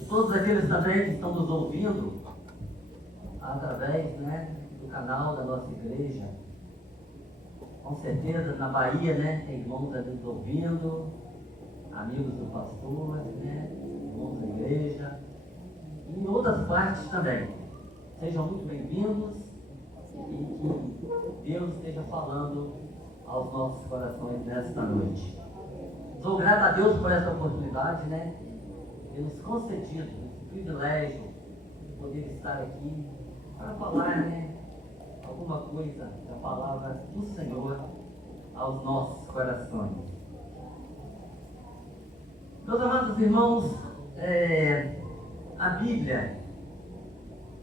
E todos aqueles também que estão nos ouvindo através, do canal da nossa igreja. Com certeza na Bahia, tem irmãos ali nos ouvindo, amigos do pastor, irmãos da igreja, e em outras partes também. Sejam muito bem-vindos e que Deus esteja falando aos nossos corações nesta noite. Sou grato a Deus por essa oportunidade, de nos concedido esse privilégio de poder estar aqui para falar, alguma coisa da palavra do Senhor aos nossos corações. Meus amados irmãos, a Bíblia,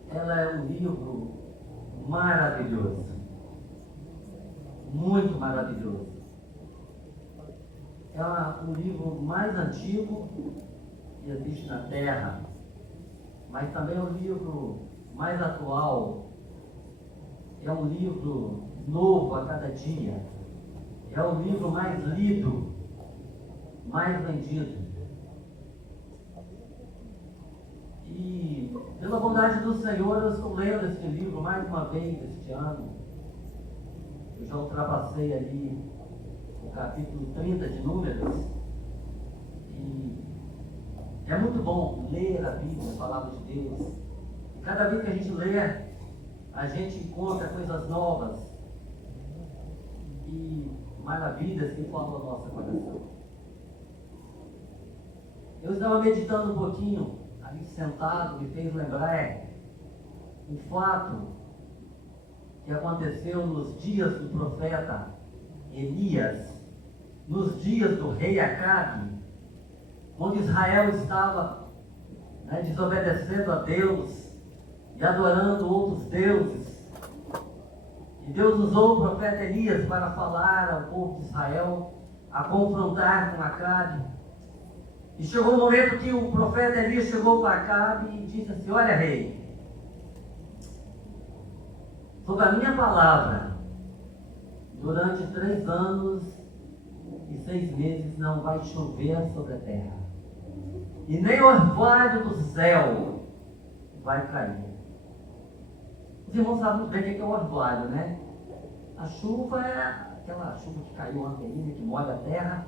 ela é um livro maravilhoso, muito maravilhoso. É o livro mais antigo que existe na Terra, mas também é o livro mais atual. É um livro novo a cada dia. É o livro mais lido, mais vendido. E pela bondade do Senhor, eu estou lendo este livro mais uma vez este ano. Eu já ultrapassei ali o capítulo 30 de Números. E é muito bom ler a Bíblia, a palavra de Deus. E cada vez que a gente lê, a gente encontra coisas novas e maravilhas que falam ao nosso coração. Eu estava meditando um pouquinho, ali sentado, me fez lembrar um fato que aconteceu nos dias do profeta Elias, nos dias do rei Acabe, onde Israel estava desobedecendo a Deus e adorando outros deuses. E Deus usou o profeta Elias para falar ao povo de Israel, a confrontar com Acabe. E chegou o momento que o profeta Elias chegou para Acabe e disse assim: olha, rei, sob a minha palavra, durante 3 anos e 6 meses não vai chover sobre a terra, e nem o orvalho do céu vai cair. Os irmãos sabem muito bem o que é o orvalho, A chuva é aquela chuva que caiu ontem aí, que molha a terra.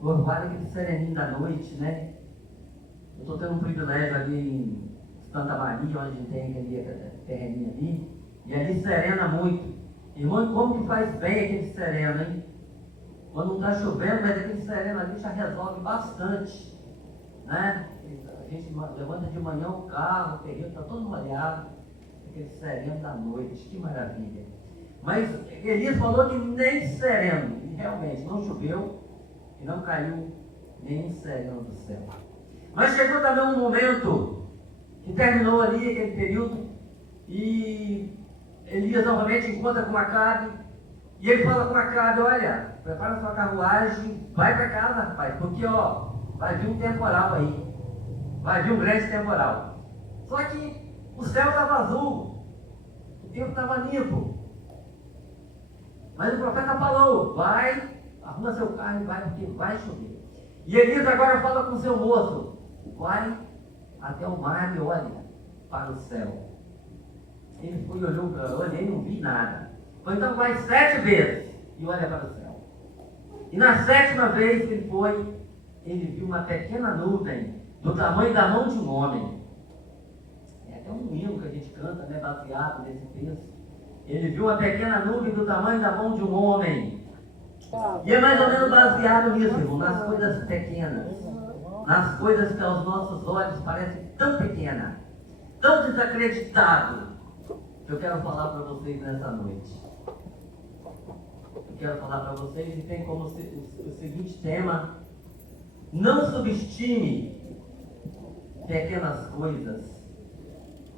O orvalho é aquele sereninho da noite, Eu estou tendo um privilégio ali em Santa Maria, onde tem aquele terreninho ali, e ali serena muito. Irmão, como que faz bem aquele sereno, hein? Quando não está chovendo, mas aquele sereno ali já resolve bastante, A gente levanta de manhã o carro, o terreno está todo molhado, aquele sereno da noite, que maravilha. Mas Elias falou que nem sereno, e realmente não choveu e não caiu nem sereno do céu. Mas chegou também um momento que terminou ali aquele período e Elias novamente encontra com Acabe e ele fala com Acabe: olha, prepara sua carruagem, vai para casa, rapaz, porque vai vir um temporal aí, vai vir um grande temporal. Só que o céu estava azul, o tempo estava limpo, mas o profeta falou: vai, arruma seu carro e vai, porque vai chover. E Elias agora fala com o seu moço: vai até o mar e olha para o céu. Ele foi e olhou para ela: olhei e não vi nada. Então vai 7 vezes e olha para o céu. E na 7ª vez que ele foi, ele viu uma pequena nuvem do tamanho da mão de um homem. É até um hino que a gente canta, baseado nesse texto. Ele viu uma pequena nuvem do tamanho da mão de um homem. E é mais ou menos baseado nisso, irmão, nas coisas pequenas, nas coisas que aos nossos olhos parecem tão pequenas, tão desacreditadas, que eu quero falar para vocês nessa noite. Eu quero falar para vocês, e tem como o seguinte tema: não subestime pequenas coisas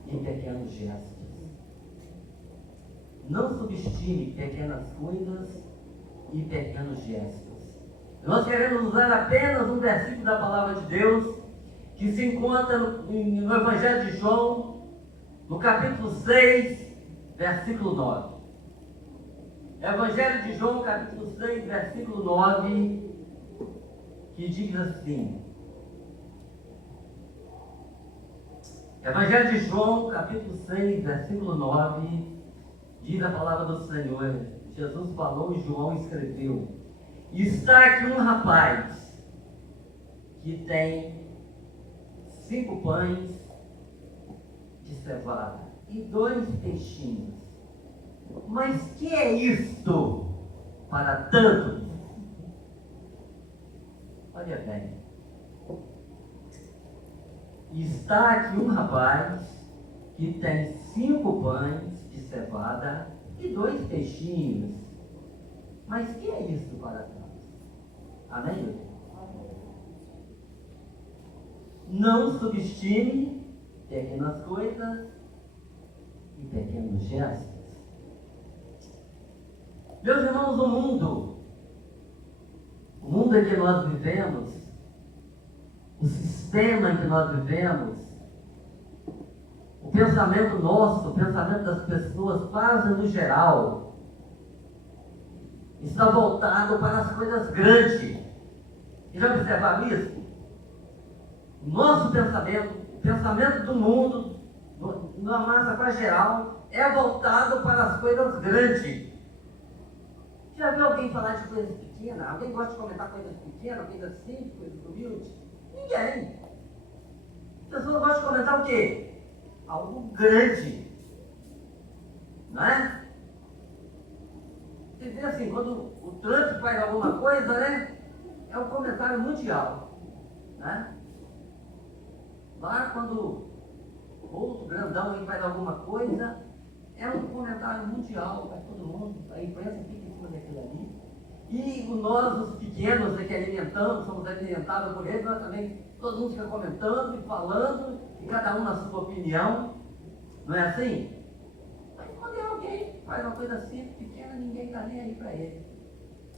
e pequenos gestos. Não subestime pequenas coisas e pequenos gestos. Nós queremos usar apenas um versículo da palavra de Deus que se encontra no Evangelho de João, no capítulo 6, versículo 9. Evangelho de João, capítulo 6, versículo 9, que diz assim: Evangelho de João, capítulo 6, versículo 9, diz a palavra do Senhor. Jesus falou e João escreveu. Está aqui um rapaz que tem 5 pães de cevada e 2 peixinhos. Mas que é isto para tantos? Olha bem. Está aqui um rapaz que tem 5 pães de cevada e 2 peixinhos. Mas que é isso para tantos? Amém? Não subestime pequenas coisas e pequenos gestos. Meus irmãos, o mundo em que nós vivemos, o sistema em que nós vivemos, o pensamento nosso, o pensamento das pessoas, quase no geral, está voltado para as coisas grandes. E já observaram isso? O nosso pensamento, o pensamento do mundo, na massa quase geral, é voltado para as coisas grandes. Já viu alguém falar de coisas pequenas? Alguém gosta de comentar coisas pequenas, coisas simples, coisas humildes? Ninguém. As pessoas gostam de comentar o quê? Algo grande. Não é? Você vê assim, quando o Trump faz alguma coisa, né? É um comentário mundial. Né? Lá quando outro grandão aí faz alguma coisa, é um comentário mundial para todo mundo. A imprensa fica em cima daquilo ali. E nós, os pequenos, que alimentamos, somos alimentados por eles, nós também, todo mundo fica comentando e falando, e cada um na sua opinião. Não é assim? Mas quando alguém faz uma coisa assim, pequena, ninguém está nem aí para ele.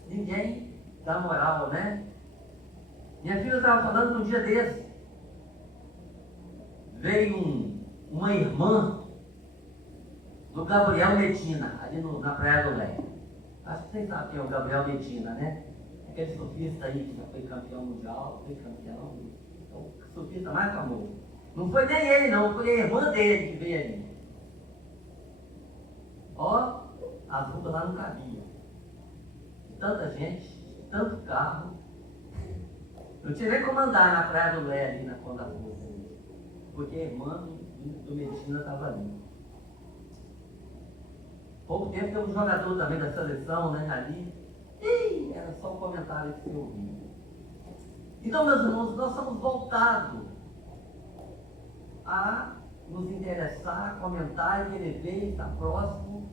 Ninguém dá moral, né? Minha filha estava falando um dia desse. Veio uma irmã do Gabriel Medina, ali na Praia do Lé. Acho que vocês sabem quem é o Gabriel Medina, né? Aquele surfista aí que já foi campeão mundial, foi campeão, o surfista mais famoso. Não foi nem ele não, foi a irmã dele que veio ali. Ó, as roupas lá não cabiam. Tanta gente, tanto carro. Não tinha nem como andar na Praia do Lé ali na Ponta da Rua, porque a irmã do Medina estava ali. Pouco tempo tem um jogador também da seleção, né, ali. E era só um comentário que se ouvia. Então, meus irmãos, nós somos voltados a nos interessar, comentar e querer ver, estar próximo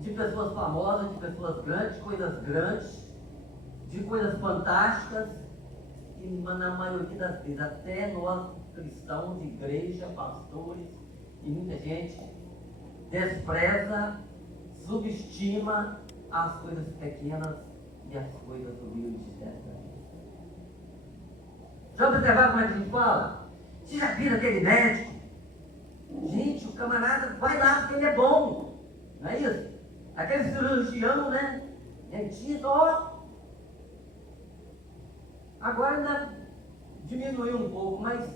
de pessoas famosas, de pessoas grandes, de coisas fantásticas, e na maioria das vezes, até nós cristãos, igreja, pastores e muita gente despreza, subestima as coisas pequenas e as coisas humildes dessa vida. Já observaram como é que a gente fala? Você já viu aquele médico? Gente, o camarada vai lá porque ele é bom. Não é isso? Aquele cirurgião, né? Dentista, ó. Agora ainda diminuiu um pouco, mas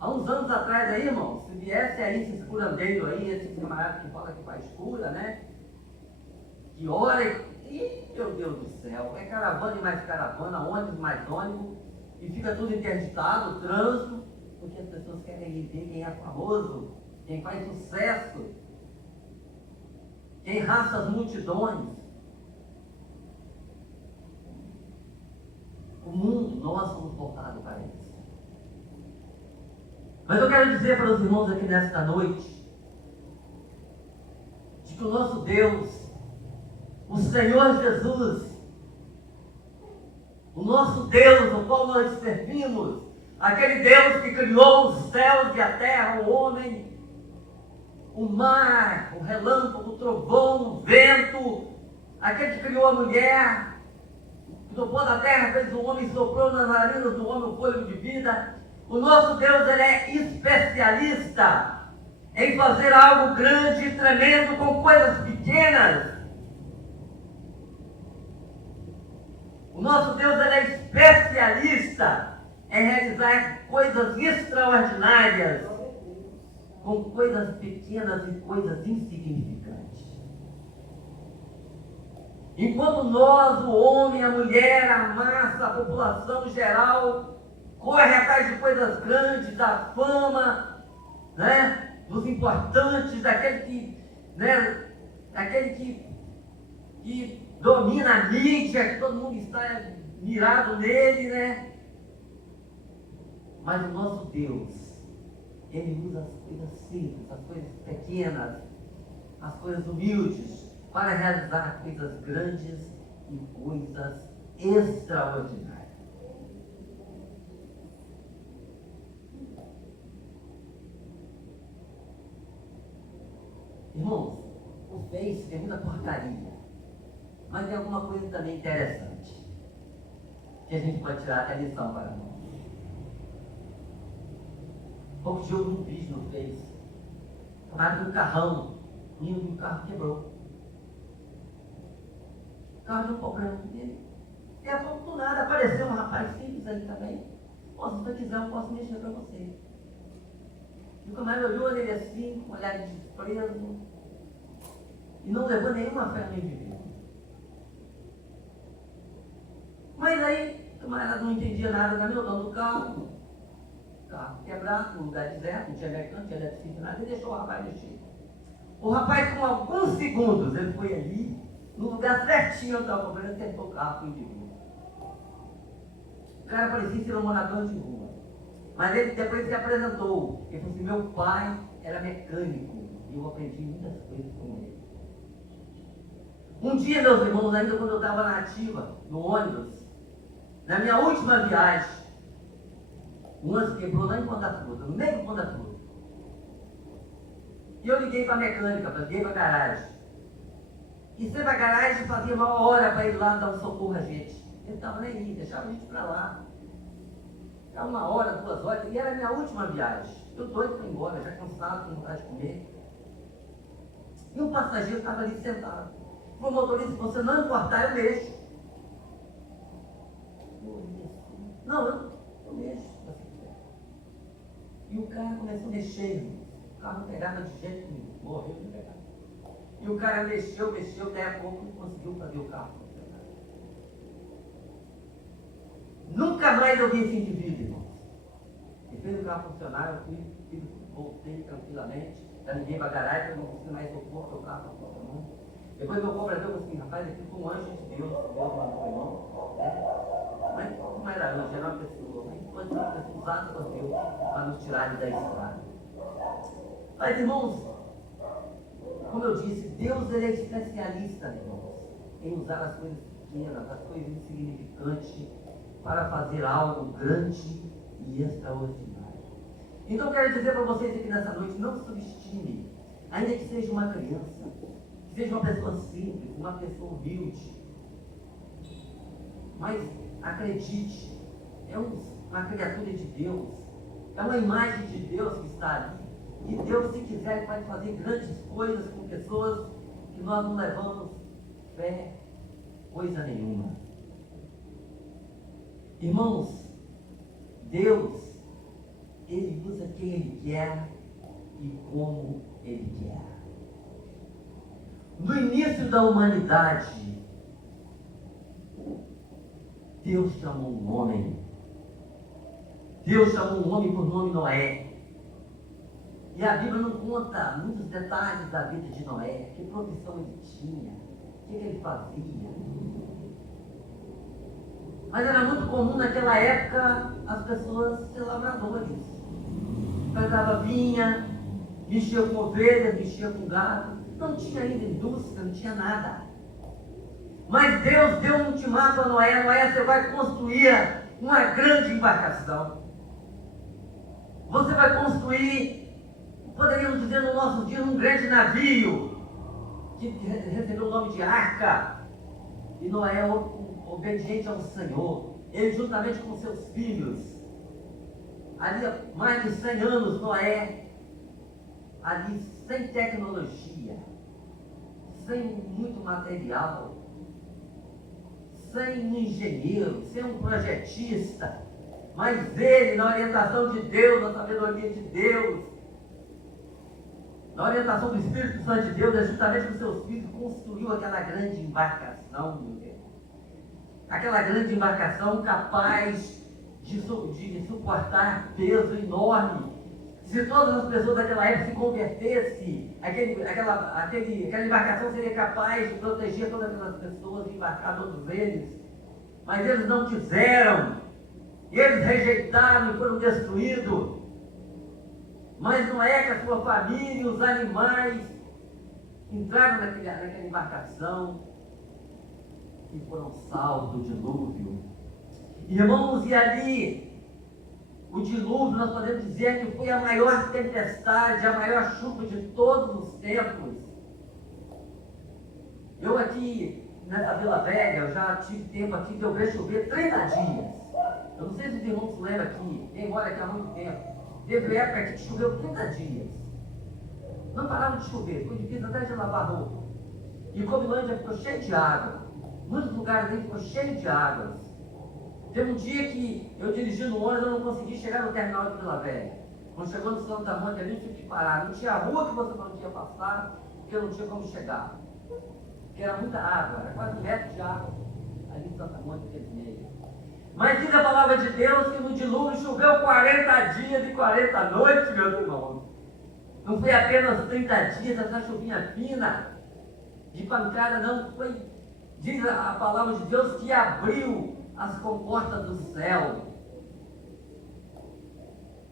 há uns anos atrás aí, irmão, se viesse aí esse curandeiro aí, esse camarada que fala que faz cura, né? Que ora e, meu Deus do céu, é caravana e mais caravana, ônibus mais ônibus, e fica tudo interditado, trânsito, porque as pessoas querem ir ver quem é famoso, quem faz sucesso, quem raça as multidões. O mundo, nós somos voltados para isso. Mas eu quero dizer para os irmãos aqui nesta noite, de que o nosso Deus, o Senhor Jesus, o nosso Deus, o qual nós servimos, aquele Deus que criou os céus e a terra, o homem, o mar, o relâmpago, o trovão, o vento, aquele que criou a mulher, que do pó da terra fez o homem e soprou nas narinas do homem o fôlego de vida. O nosso Deus, ele é especialista em fazer algo grande e tremendo com coisas pequenas. O nosso Deus, ele é especialista em realizar coisas extraordinárias com coisas pequenas e coisas insignificantes. Enquanto nós, o homem, a mulher, a massa, a população geral, corre atrás de coisas grandes, da fama, né? Dos importantes, daquele que, né? Aquele que domina a mídia, que todo mundo está mirado nele, né? Mas o nosso Deus, Ele usa as coisas simples, as coisas pequenas, as coisas humildes, para realizar coisas grandes e coisas extraordinárias. Irmãos, o Face tem muita porcaria, mas tem alguma coisa também interessante, que a gente pode tirar até lição para nós. Pouco dia eu vi um vídeo no Face, chamado de um carrão, indo e o carro quebrou. O carro deu um problema dele. E a pouco do nada apareceu um rapaz simples ali também. Pô, se você quiser eu posso mexer para você. E o camarada olhou nele assim, com um olhar de desprezo, e não levou nenhuma fé no indivíduo. Mas aí, o camarada não entendia nada, também, o dono do carro quebrado, no lugar deserto, não tinha mecânico, não tinha eletricista, nada, e deixou o rapaz mexer. O rapaz, com alguns segundos, ele foi ali, no lugar certinho onde estava o problema, acertou o carro com o indivíduo. O cara parecia ser um morador de rua. Mas ele depois se apresentou. Ele falou assim: meu pai era mecânico e eu aprendi muitas coisas com ele. Um dia, meus irmãos, ainda quando eu estava na ativa, no ônibus, na minha última viagem, um ônibus quebrou lá em Ponta Fruta, no meio de Ponta Fruta. E eu liguei para a mecânica, liguei para a garagem. E sempre a garagem fazia uma hora para ir lá dar um socorro a gente. Ele estava nem aí, deixava a gente para lá. Era 1 hora, 2 horas, e era a minha última viagem. Eu doido para ir embora, já cansado, com vontade de comer. E um passageiro estava ali sentado. O motorista, se você não importar, eu mexo. Não, eu mexo. E o cara começou a mexer. O carro não pegava de jeito nenhum. Morreu de pegar. E o cara mexeu, daí a pouco não conseguiu fazer o carro funcionar. Nunca mais eu vi esse indivíduo, irmãos. Ele fez o carro funcionar, eu voltei tranquilamente. Já liguei para a garagem, eu não consegui mais socorro, porque o carro não funcionou. Depois meu cobrador falou assim: rapaz, aqui foi um anjo de Deus, Deus mandou irmão. Mas como era anjo, era uma pessoa, mas foi uma pessoa usada por Deus para nos tirar da estrada. Mas irmãos, como eu disse, Deus ele é especialista, irmãos, em usar as coisas pequenas, as coisas insignificantes, para fazer algo grande e extraordinário. Então eu quero dizer para vocês aqui nessa noite: não subestime, ainda que seja uma criança, que seja uma pessoa simples, uma pessoa humilde, mas acredite, é uma criatura de Deus, é uma imagem de Deus que está ali. E Deus, se quiser, Ele pode fazer grandes coisas com pessoas que nós não levamos fé, coisa nenhuma. Irmãos, Deus, Ele usa quem Ele quer e como Ele quer. No início da humanidade, Deus chamou um homem. Deus chamou um homem por nome Noé. E a Bíblia não conta muitos detalhes da vida de Noé, que profissão ele tinha, o que ele fazia. Mas era muito comum naquela época as pessoas ser lavradores. Plantava vinha, mexia com ovelhas, mexia com gado. Não tinha ainda indústria, não tinha nada. Mas Deus deu um ultimato a Noé: Noé, você vai construir uma grande embarcação. Você vai construir, poderíamos dizer no nosso dia, um grande navio, que recebeu o nome de arca. E Noé, obediente ao Senhor, ele juntamente com seus filhos, ali há mais de 100 anos, Noé, ali sem tecnologia, sem muito material, sem um engenheiro, sem um projetista, mas ele, na orientação de Deus, na sabedoria de Deus, na orientação do Espírito Santo de Deus, é justamente com seus filhos construiu aquela grande embarcação, meu Deus. Aquela grande embarcação capaz de suportar peso enorme. Se todas as pessoas daquela época se convertessem, aquela embarcação seria capaz de proteger todas aquelas pessoas e embarcar todos eles. Mas eles não quiseram. Eles rejeitaram e foram destruídos. Mas Noé, com a sua família e os animais entraram naquela embarcação e foram salvos do dilúvio. Irmãos, e ali o dilúvio, nós podemos dizer que foi a maior tempestade, a maior chuva de todos os tempos. Eu aqui, nessa Vila Velha, eu já tive tempo aqui de eu ver chover 30 dias. Eu não sei se os irmãos se lembram aqui, quem mora aqui há muito tempo. Teve época aqui que choveu 30 dias. Não parava de chover, foi difícil até de lavar roupa. E Covilândia ficou cheio de água. Muitos lugares aí ficou cheio de águas. Teve um dia que eu dirigi no ônibus, eu não consegui chegar no terminal de Vila Velha. Quando chegou no Santa Mônica ali, eu tive que parar. Não tinha rua que você não tinha passar, porque não tinha como chegar. Porque era muita água, era quase 1 metro de água. Ali em Santa Mônica, aquele meio. Mas diz a palavra de Deus que no dilúvio choveu 40 dias e 40 noites, meus irmãos. Não foi apenas 30 dias, essa chuvinha fina, de pancada, não. Foi, diz a palavra de Deus, que abriu as comportas do céu.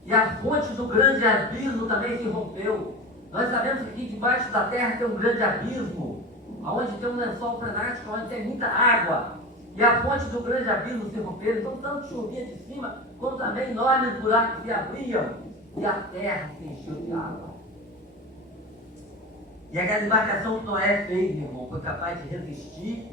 E a fonte do grande abismo também se rompeu. Nós sabemos que aqui debaixo da terra tem um grande abismo, onde tem um lençol freático, onde tem muita água. E a fonte do grande abismo se rompeu. Então tanto chovia de cima, como também enormes buracos se abriam. E a terra se encheu de água. E aquela embarcação que Noé fez, meu irmão, foi capaz de resistir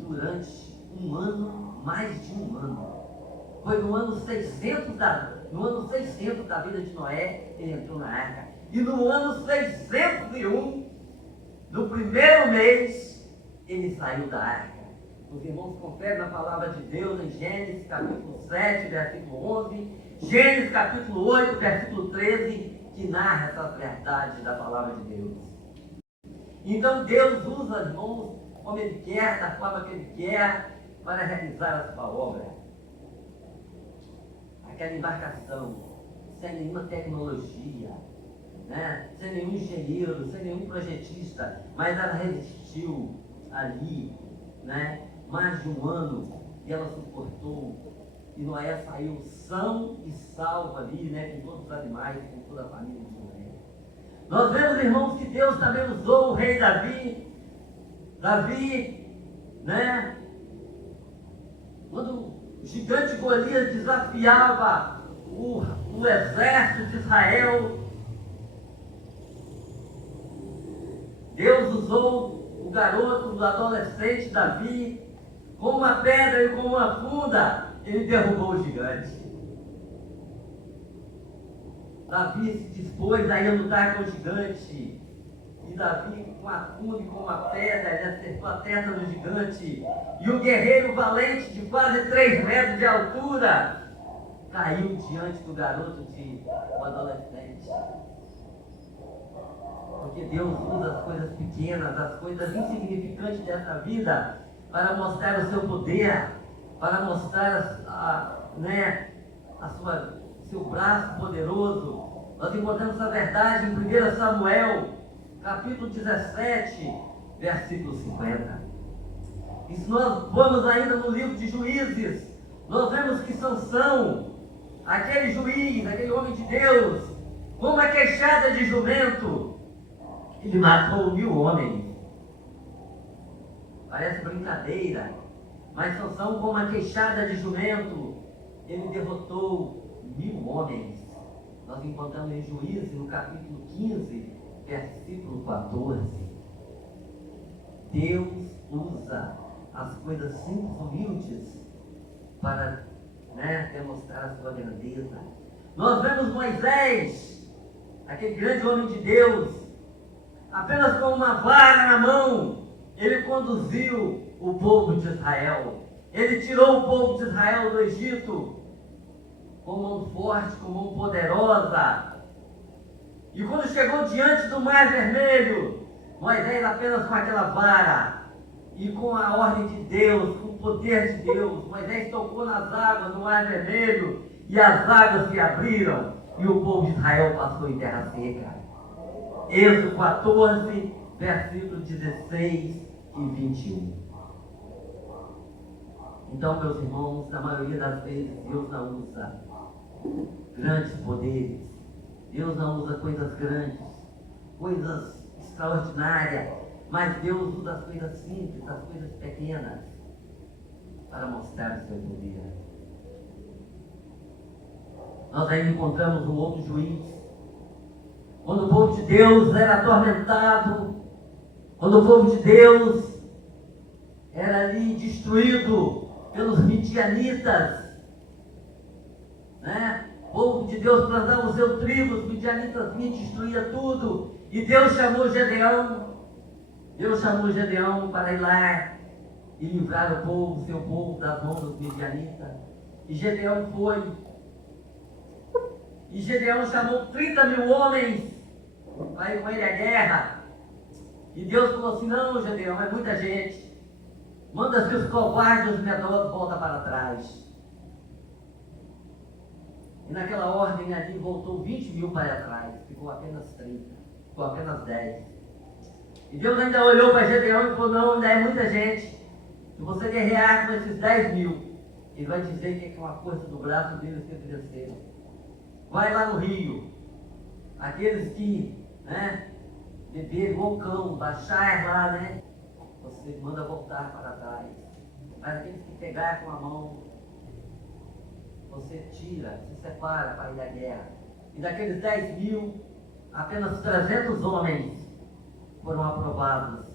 durante um ano, mais de um ano. Foi no ano 600 da vida de Noé, ele entrou na arca. E no ano 601, no primeiro mês, ele saiu da arca. Os irmãos conferem na palavra de Deus em Gênesis capítulo 7, versículo 11, Gênesis capítulo 8, versículo 13, que narra essas verdades da palavra de Deus. Então Deus usa, irmãos, como Ele quer, da forma que Ele quer, para realizar a sua obra. Aquela embarcação, sem nenhuma tecnologia, né? Sem nenhum engenheiro, sem nenhum projetista, mas ela resistiu ali, né? Mais de um ano, e ela suportou, e Noé saiu são e salvo ali, né? Com todos os animais, com toda a família de Noé. Nós vemos, irmãos, que Deus também usou o rei Davi, né? Quando o gigante Golias desafiava o exército de Israel, Deus usou o garoto, o adolescente Davi, com uma pedra e com uma funda, ele derrubou o gigante. Davi se dispôs a ir lutar com o gigante. E Davi, com a funda e com uma pedra, ele acertou a testa do gigante. E o guerreiro valente, de quase 3 metros de altura, caiu diante do garoto, do adolescente. Porque Deus usa as coisas pequenas, as coisas insignificantes dessa vida, para mostrar o seu poder, para mostrar seu braço poderoso. Nós encontramos essa verdade em 1 Samuel, capítulo 17, versículo 50. E se nós formos ainda no livro de Juízes, nós vemos que Sansão, aquele juiz, aquele homem de Deus, com uma queixada de jumento, ele matou 1000 homens. Parece brincadeira, mas Sansão, com uma queixada de jumento, ele derrotou 1000 homens. Nós encontramos em Juízes, no capítulo 15, versículo 14. Deus usa as coisas simples, humildes, para demonstrar a sua grandeza. Nós vemos Moisés, aquele grande homem de Deus, apenas com uma vara na mão, ele conduziu o povo de Israel. Ele tirou o povo de Israel do Egito com mão forte, com mão poderosa. E quando chegou diante do Mar Vermelho, Moisés apenas com aquela vara e com a ordem de Deus, com o poder de Deus, Moisés tocou nas águas do Mar Vermelho e as águas se abriram e o povo de Israel passou em terra seca. Êxodo 14, versículos 16 e 21. Então, meus irmãos, na maioria das vezes Deus não usa grandes poderes, Deus não usa coisas grandes, coisas extraordinárias, mas Deus usa as coisas simples, as coisas pequenas, para mostrar o seu poder. Nós aí encontramos um outro juiz, quando o povo de Deus era atormentado, quando o povo de Deus era ali destruído pelos midianitas, né? O povo de Deus plantava o seu trigo, os midianitas vinham e destruía tudo, e Deus chamou Gedeão para ir lá e livrar o povo, seu povo, das mãos dos midianitas. E Gedeão foi, e Gedeão chamou 30 mil homens para ir com ele à guerra. E Deus falou assim: não, Gedeão, é muita gente, manda que os covardes e os medrosos voltem para trás. E naquela ordem ali voltou 20 mil para trás, ficou apenas 30, ficou apenas 10. E Deus ainda olhou para Gedeão e falou: não, ainda é muita gente. Se você guerrear com esses 10 mil, ele vai dizer que é com a força do braço deles que eles venceram. Vai lá no rio, aqueles que, né, beber igual cão, baixar lá, né, você manda voltar para trás. Mas aqueles que pegar com a mão, você tira, se separa para ir à guerra. E daqueles 10 mil, apenas 300 homens foram aprovados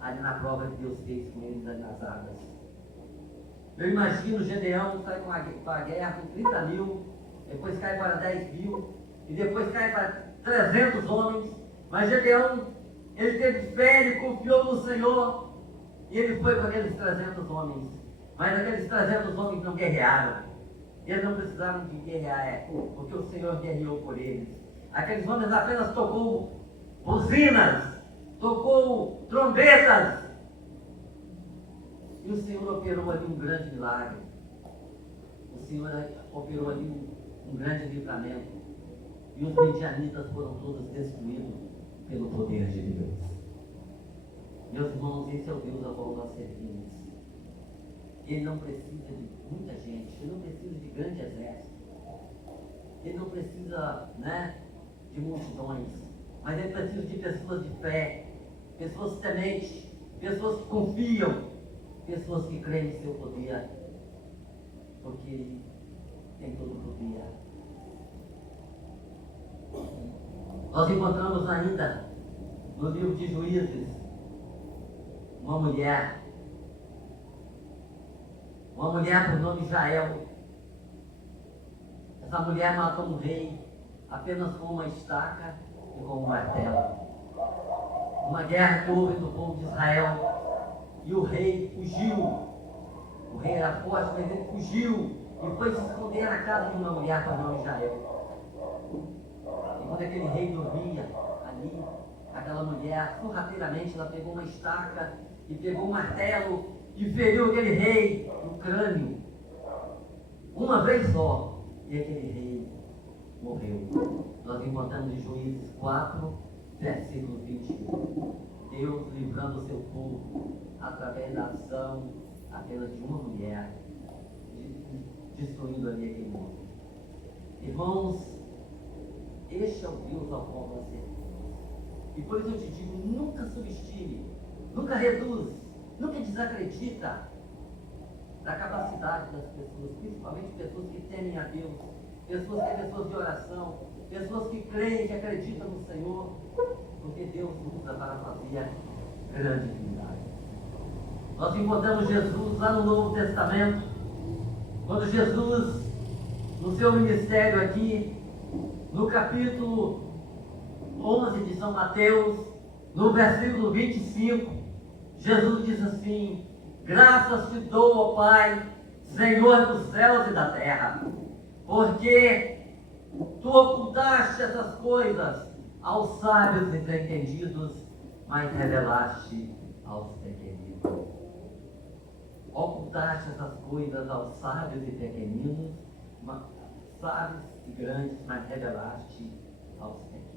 ali na prova que Deus fez com eles ali nas águas. Eu imagino Gedeão sair com a guerra com 30 mil, depois cai para 10 mil, e depois cai para 300 homens. Mas Gedeão, ele teve fé, ele confiou no Senhor, e ele foi com aqueles 300 homens. Mas aqueles 300 homens não guerrearam. Eles não precisaram de guerrear, porque o Senhor guerreou por eles. Aqueles homens apenas tocou buzinas, tocou trombetas, e o Senhor operou ali um grande milagre. O Senhor operou ali um grande livramento. E os midianitas foram todos destruídos pelo poder de Deus. Meus irmãos, esse é o Deus ao qual nós servimos. Ele não precisa de muita gente, ele não precisa de grande exército, ele não precisa, né, de multidões, mas ele precisa de pessoas de fé, pessoas tementes, pessoas que confiam, pessoas que creem em seu poder, porque ele tem todo o poder. Nós encontramos ainda no livro de Juízes uma mulher por nome Jael. Essa mulher matou um rei apenas com uma estaca e com um martelo. Uma guerra que houve no povo de Israel, e o rei fugiu. O rei era forte, mas ele fugiu e foi se esconder na casa de uma mulher por nome Jael. E quando aquele rei dormia ali, aquela mulher, sorrateiramente, ela pegou uma estaca e pegou um martelo e feriu aquele rei no crânio, uma vez só, e aquele rei morreu. Nós encontramos em Juízes 4, versículo 21. Deus livrando o seu povo através da ação apenas de uma mulher, destruindo ali aquele mundo. Irmãos, este é o Deus ao qual nós servimos. E por isso eu te digo, nunca subestime, nunca reduz, nunca desacredita da capacidade das pessoas, principalmente pessoas que temem a Deus, pessoas que são pessoas de oração, pessoas que creem, que acreditam no Senhor, porque Deus usa para fazer grandes milagres. Nós encontramos Jesus lá no Novo Testamento, quando Jesus, no seu ministério aqui, no capítulo 11 de São Mateus, no versículo 25, Jesus diz assim: graças te dou, ó Pai, Senhor dos céus e da terra, porque Tu ocultaste essas coisas aos sábios e entendidos, mas revelaste aos pequeninos. Ocultaste essas coisas aos sábios e pequeninos, sábios e grandes, mas revelaste aos pequenos.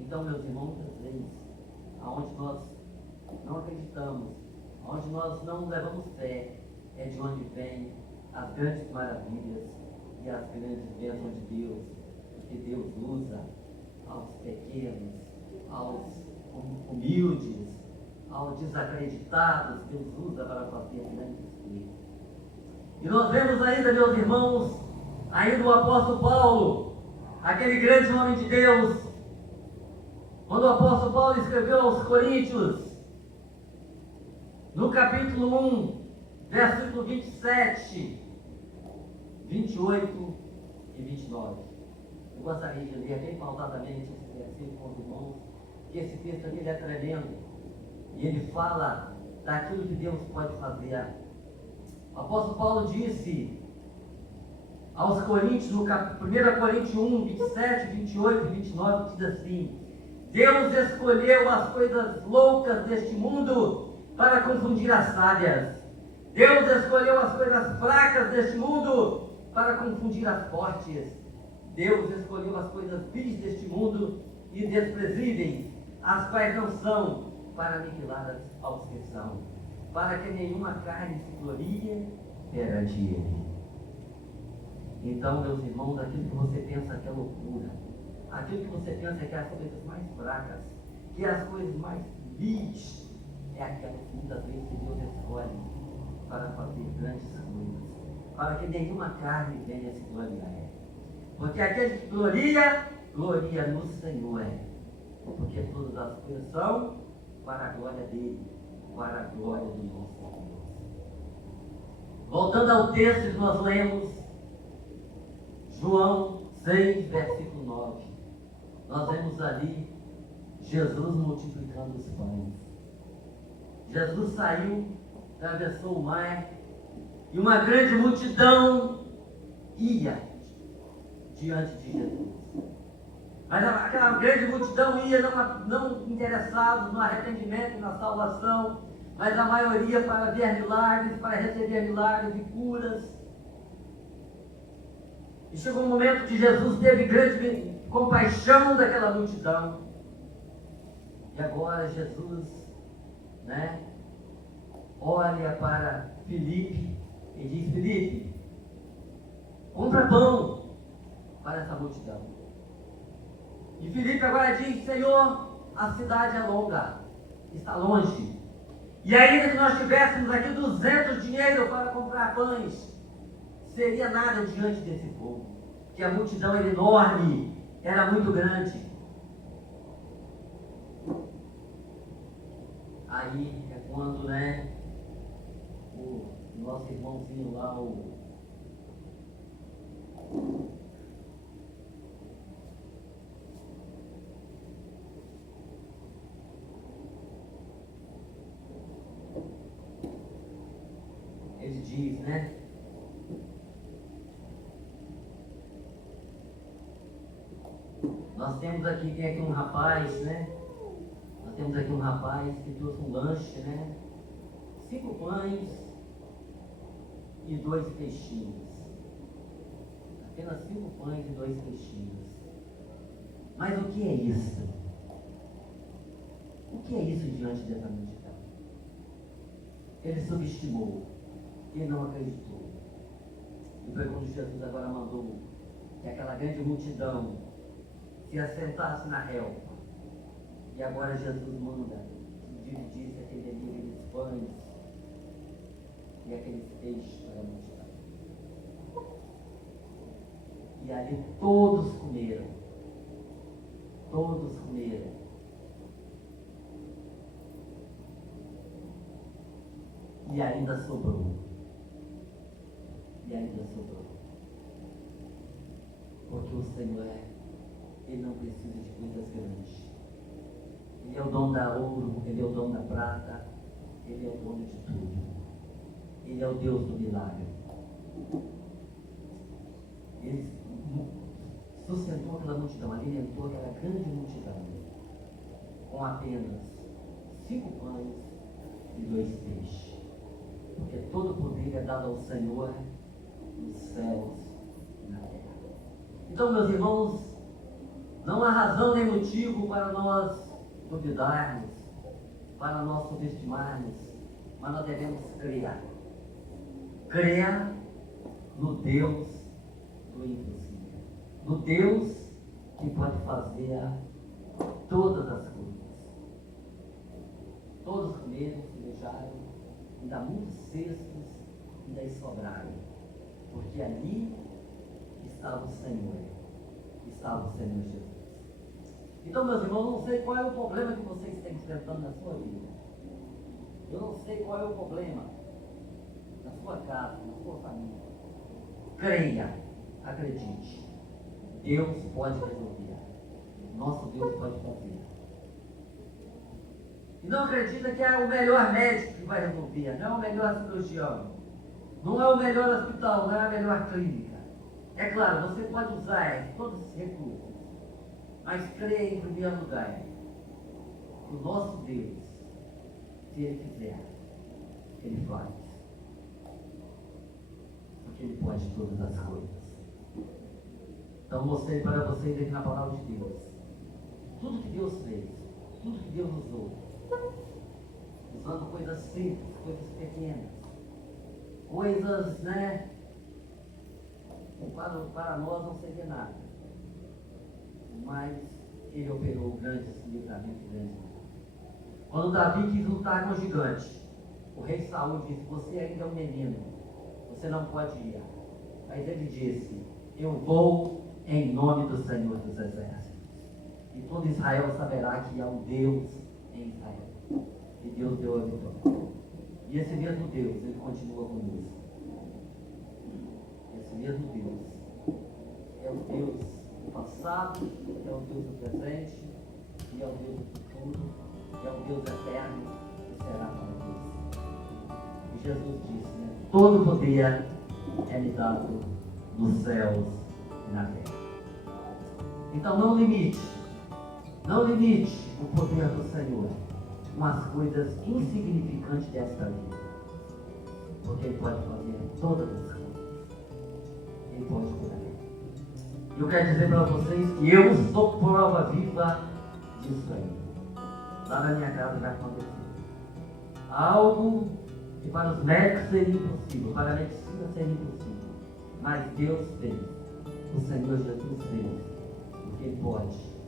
Então, meus irmãos, muitas vezes, aonde nós não acreditamos, aonde nós não levamos fé, é de onde vêm as grandes maravilhas e as grandes bênçãos de Deus, porque Deus usa aos pequenos, aos humildes, aos desacreditados, Deus usa para fazer grandes coisas. E nós vemos ainda, meus irmãos, ainda o apóstolo Paulo, aquele grande homem de Deus, quando o apóstolo Paulo escreveu aos Coríntios, no capítulo 1, versículo 27, 28 e 29. Eu gostaria de ler bem pausadamente esse versículo com os irmãos, que esse texto aqui é tremendo, e ele fala daquilo que Deus pode fazer. O apóstolo Paulo disse aos Coríntios, no 1 Coríntios 1, 27, 28 e 29, diz assim: Deus escolheu as coisas loucas deste mundo para confundir as sábias. Deus escolheu as coisas fracas deste mundo para confundir as fortes. Deus escolheu as coisas vis deste mundo e desprezíveis, as quais não são, para aniquilar aos que são, para que nenhuma carne se glorie perante Ele. Então, meus irmãos, aquilo que você pensa que é loucura, aquilo que você pensa que é as coisas mais fracas, que é as coisas mais vis, é aquelas que muitas vezes que Deus escolhe para fazer grandes coisas, para que nenhuma carne venha se gloriar. Porque aquele que gloria no Senhor, porque todas as coisas são para a glória dele, para a glória do nosso Deus. Voltando ao texto que nós lemos, João 6, versículo 9, nós vemos ali Jesus multiplicando os pães. Jesus saiu, atravessou o mar, e uma grande multidão ia diante de Jesus. Mas aquela grande multidão ia não interessados no arrependimento e na salvação, mas a maioria para ver milagres, para receber milagres e curas. E chegou um momento que Jesus teve grande compaixão daquela multidão. E agora Jesus, olha para Filipe e diz: Filipe, compra pão para essa multidão. E Filipe agora diz: Senhor, a cidade é longa, está longe. E ainda que nós tivéssemos aqui 200 dinheiro para comprar pães, seria nada diante desse povo, que a multidão era enorme, era muito grande. Aí é quando, o nosso irmãozinho lá, ele diz, nós temos aqui, tem aqui um rapaz, nós temos aqui um rapaz que trouxe um lanche, 5 pães e 2 peixinhos. Apenas 5 pães e 2 peixinhos. Mas o que é isso? O que é isso diante dessa multidão? Ele subestimou, ele não acreditou. E foi quando Jesus agora mandou que aquela grande multidão se assentasse na relva. E agora Jesus manda que dividisse aqueles pães e aqueles peixes para a multidão. E ali todos comeram. Todos comeram. E ainda sobrou. E ainda sobrou. Porque o Senhor, Ele não precisa de coisas grandes. Ele é o dono da ouro, Ele é o dono da prata, Ele é o dono de tudo. Ele é o Deus do milagre. sustentou aquela multidão, alimentou aquela grande multidão, com apenas 5 pães e 2 peixes. Porque todo o poder é dado ao Senhor nos céus e na terra. Então, meus irmãos, não há razão nem motivo para nós duvidarmos, para nós subestimarmos, mas nós devemos crer. Crer no Deus do impossível, no Deus que pode fazer todas as coisas. Todos comeram, se beijaram, ainda muitos cestos ainda sobraram, porque ali estava o Senhor Jesus. Então, meus irmãos, eu não sei qual é o problema que vocês estão enfrentando na sua vida. Eu não sei qual é o problema na sua casa, na sua família. Creia, acredite. Deus pode resolver. Nosso Deus pode fazer. E não acredita que é o melhor médico que vai resolver, não é o melhor cirurgião, não é o melhor hospital, não é a melhor clínica. É claro, você pode usar todos esses recursos, mas creia em primeiro lugar que o nosso Deus, se Ele quiser, Ele faz. Porque Ele pode todas as coisas. Então mostrei para vocês aqui na palavra de Deus tudo que Deus fez, tudo que Deus usou, usando coisas simples, coisas pequenas, coisas, para nós não seria nada, mas Ele operou grandes livramentos, grandes. Quando Davi quis lutar com o gigante, o rei Saul disse: você ainda é um menino, você não pode ir. Mas ele disse: eu vou em nome do Senhor dos Exércitos. E todo Israel saberá que há um Deus em Israel. E Deus deu a vitória. E esse mesmo Deus, Ele continua conosco. Esse mesmo Deus é o Deus do passado, é o Deus do presente, e é o Deus do futuro, é o Deus eterno, que será para Deus. E Jesus disse, todo poder é me dado nos céus e na terra. Então não limite o poder do Senhor com as coisas insignificantes desta vida, porque Ele pode fazer todas as coisas. Ele pode curar. Eu quero dizer para vocês que eu sou prova viva disso aí. Lá na minha casa já aconteceu algo que para os médicos seria impossível, para a medicina seria impossível, mas Deus fez, o Senhor Jesus fez, porque Ele pode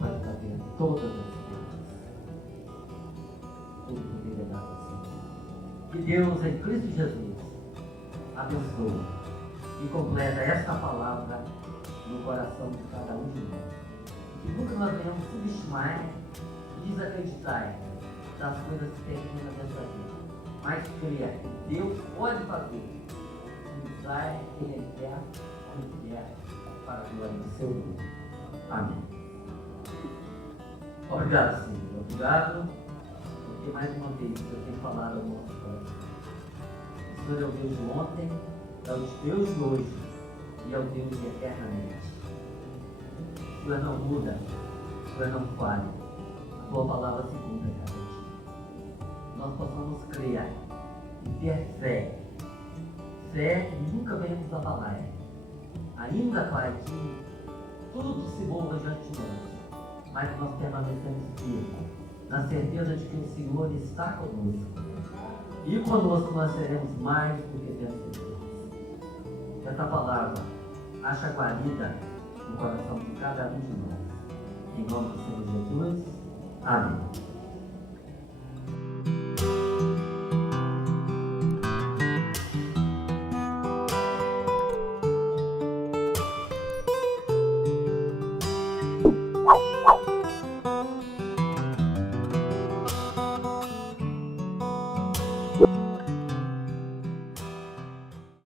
fazer todas as coisas. Todo poder é dado ao Senhor. Que Deus em Cristo Jesus abençoe e completa esta palavra no coração de cada um de nós. Que nunca nós venhamos subestimar e desacreditar das coisas pequenas dessa vida, mas crer que Deus pode fazer e usar quem Ele quer, quando quiser, para a glória do seu nome. Amém. Obrigado, Senhor. Obrigado, porque mais uma vez eu tenho falado ao nosso coração. O Senhor é o Deus de ontem, é o Deus de hoje e é o Deus de eternamente. O Senhor não muda, o Senhor não falha. A tua palavra se cumpre cada dia. Nós possamos crer e ter fé. Fé que nunca venhamos abalar. Ainda, Pai, que tudo se mova diante de nós, mas que nós permanecemos firmes, na certeza de que o Senhor está conosco. E conosco nós seremos mais do que vencedores. Que essa palavra acha guarida no coração de cada um de nós. Em nome do Senhor Jesus. Amém.